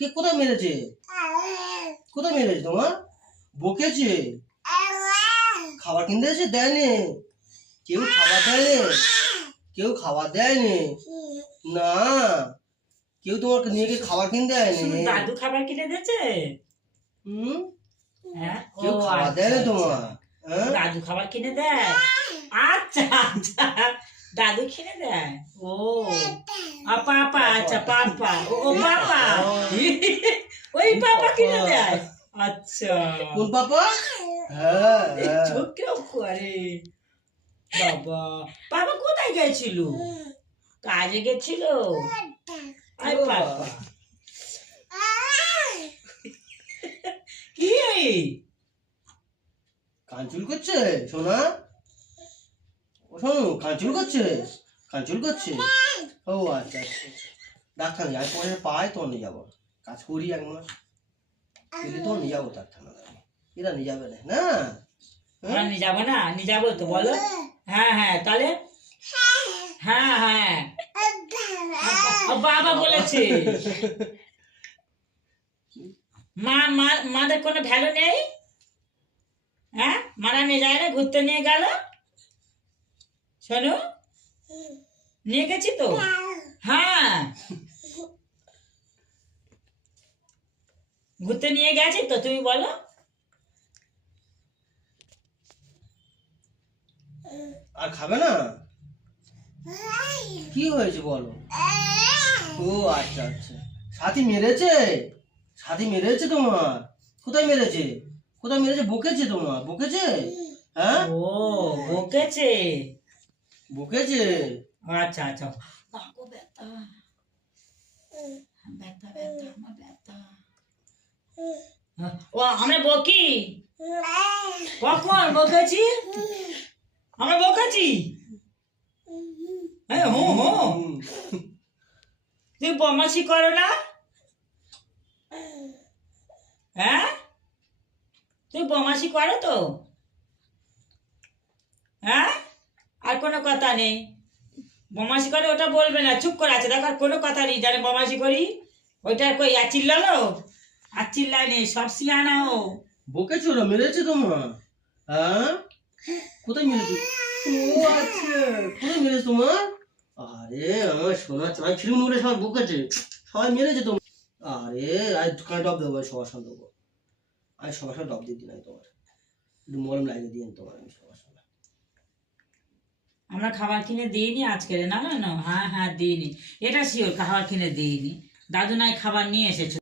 কে কোথায় মেরেছে? কোথায় মেরেছে তোমার? বকেছে? খাবার কিনতে এসে দেয়নি? কেউ খাবার দেয়নি? কেউ খাবার দেয়নি? না, কেউ তোমাকে নিয়ে গিয়ে খাবার কিনতে দেয়নি? দাদু খাবার কিনে দিয়েছে? হুম, হ্যাঁ, কেউ খাবার দেয়নি তোমার? হ্যাঁ, দাদু খাবার কিনে দেয়? আচ্ছা আচ্ছা, দাদু কিনে দেয়। ও পাপা, আচ্ছা পাপা, ও পাপা, ওই পাপা কিনে দেয়। আচ্ছা, কোন পাপা? হ্যাঁ, চোখ কেউ করে বাবা। বাবা কোথায় গেছিল? কাজে গেছিল? আই পাপা কি কাঞ্চুল করছে সোনা? ও শোনো, কাঞ্চুল করছে? কাঞ্চুল করছে? ও আচ্ছা আচ্ছা, ডাক্তার নিয়ে আমি তোমার পাই তোমার নিয়ে যাবো, কাজ করি এক মাস পেলে তোমার নিয়ে যাবো ডাক্তার। এরা নিয়ে যাবে না না? আমরা নিয়ে যাবো না? নিয়ে যাবো তো, বলো। হ্যাঁ হ্যাঁ, তাহলে হ্যাঁ হ্যাঁ, বাবা বলেছে। মাদের কোনো ভ্যালু নেই? হ্যাঁ, মারা নিয়ে যায় না, ঘুরতে নিয়ে গেল। শোনো, নিয়ে গেছি তো। হ্যাঁ, ঘুরতে নিয়ে গেছি তো, তুমি বলো। আর খাবে না? কি হয়েছে বলো? ও আচ্ছা আচ্ছা, সাথী মেরেছে? সাথী মেরেছে তোমার? কোথায় মেরেছে? কোথায় মেরেছে? বকেছে তোমার? বকেছে? হ্যাঁ, ও বকেছে। বকেছে? আচ্ছা আচ্ছা, বাবু ব্যথা, ব্যথা ব্যথা, আমার ব্যথা। ও আমরা বকি? কখন বকেছি? আমরা বকেছি? হ্যাঁ, হো হো, তুমি বদমাশি করো না? হ্যাঁ, তুমি বদমাশি করো তো? হ্যাঁ, আর কোনো কথা নেই। বদমাশি করে ওটা বলবে না, চুপ করে আছে, দেখো আর কোনো কথা নেই। জানে বদমাশি করি, ওইটা কই আর চিল্লালো? আর চিল্লাই নেই, সব সিয়ানা ও। বকেছে? ওরা মেরেছে তোমার? হ্যাঁ, কোথায় মেরেছে? ও আচ্ছা, কোথায় মেরেছে তোমার? আরে আমার সোনা চাই ছিল বলে সবাই বকেছে, সবাই মেরেছে তোমার। আরে আজ কানে ডব দেবো, সবার সঙ্গে দেবো, আমি সবার সঙ্গে ডব দিয়ে দিই, তোমার একটু মলম লাগিয়ে দিই তোমার, আমি সবার সঙ্গে। আমরা খাবার কিনে দিইনি আজকে, না না না, হ্যাঁ হ্যাঁ দিইনি, এটা শিওর খাবার কিনে দিইনি। দাদু নাই খাবার নিয়ে এসেছে।